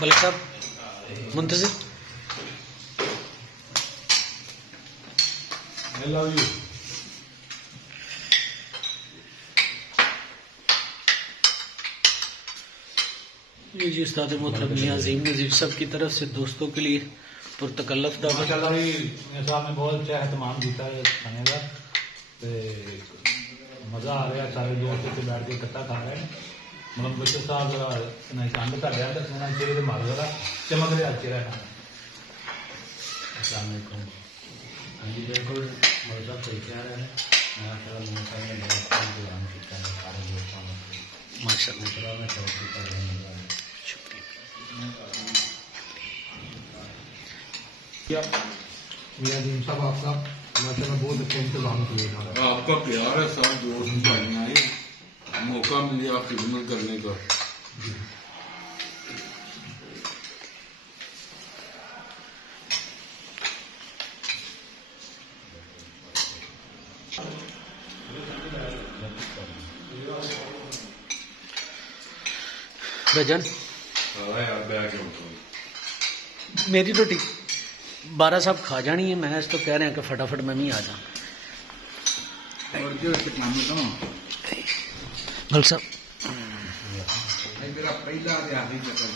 मलिक साहब मुंतजिर I love you. ये जी उस्ताद मोहतरम मियां अजीम नज़ीर साहब की तरफ से दोस्तों के लिए पुरतकल्लफ दावत। माशाल्लाह भी साहब ने बहुत अच्छा एहतमाम किया है खाने का, मज़ा आ रहा है। सारे दोस्त इतने बैठ के इकट्ठा खा रहे हैं। मतलब बच्चे साहब जरा कंध कर रहा है चेहरे से मार जरा चमक रहा चेहरा खाना। अस्सलाम वालेकुम। हाँ जी बिल्कुल मौजूद सही कह रहे हैं। माशाल्लाह मियां अजीम साहब आपका माशाल्लाह बहुत अच्छा इंतजाम किया। आपका प्यार है, सब दोस्त भाइयां आए, मौका मिल गया खिदमत करने का। भजन यार मेरी रोटी 12 साहब खा जानी है। मैं इस तो कह रहे हैं कि फटाफट मैं भी आ जाऊँ। मलिक साहब मेरा पहला आखिरी चक्कर